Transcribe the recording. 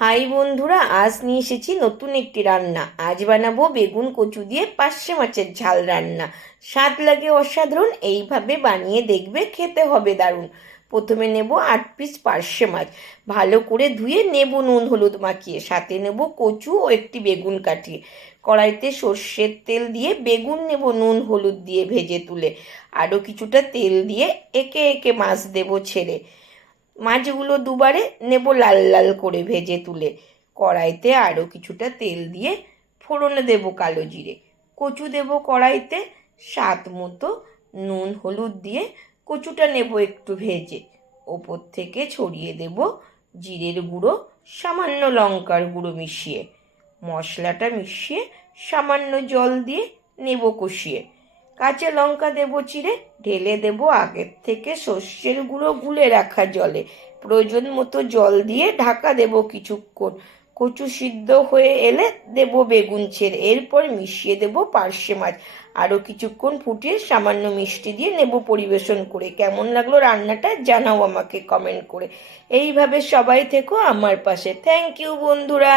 High বন্ধুরা, আজ নিয়ে এসেছি নতুন একটি রান্না। আজ বানাবো বেগুন কচু দিয়ে পার্শে মাছের ঝাল রান্না। স্বাদ লাগে অসাধারণ, এইভাবে বানিয়ে দেখবে খেতে হবে দারুণ। প্রথমে নেব আট পিস পার্শে মাছ। ভালো করে ধুয়ে নেব নুন হলুদ মাখিয়ে। সাথে নেব কচু ও একটি বেগুন কাটিয়ে কড়াইতে সর্ষের তেল দিয়ে বেগুন নেব নুন হলুদ দিয়ে ভেজে তুলে। আরও কিছুটা তেল দিয়ে একে একে মাছ দেব ছেড়ে। মাছগুলো দুবারে নেব লাল লাল করে ভেজে তুলে। কড়াইতে আরও কিছুটা তেল দিয়ে ফোড়নে দেব কালো জিরে। কচু দেব কড়াইতে, স্বাদ মতো নুন, হলুদ দিয়ে কচুটা নেব একটু ভেজে। ওপর থেকে ছড়িয়ে দেব জিরের গুঁড়ো, সামান্য লঙ্কার গুঁড়ো মিশিয়ে। মশলাটা মিশিয়ে সামান্য জল দিয়ে নেব কষিয়ে। কাঁচা লঙ্কা দেবো চিড়ে, ঢেলে দেবো আগের থেকে সর্ষের গুঁড়ো গুলে রাখা জলে। প্রয়োজন মতো জল দিয়ে ঢাকা দেবো কিছুক্ষণ। কচু সিদ্ধ হয়ে এলে দেবো বেগুন ছেড়ে। এরপর মিশিয়ে দেবো পার্শে মাছ। আরও কিছুক্ষণ ফুটিয়ে সামান্য মিষ্টি দিয়ে নেব পরিবেশন করে। কেমন লাগল রান্নাটা জানাও আমাকে কমেন্ট করে। এইভাবে সবাই থেকো আমার পাশে। থ্যাংক ইউ বন্ধুরা।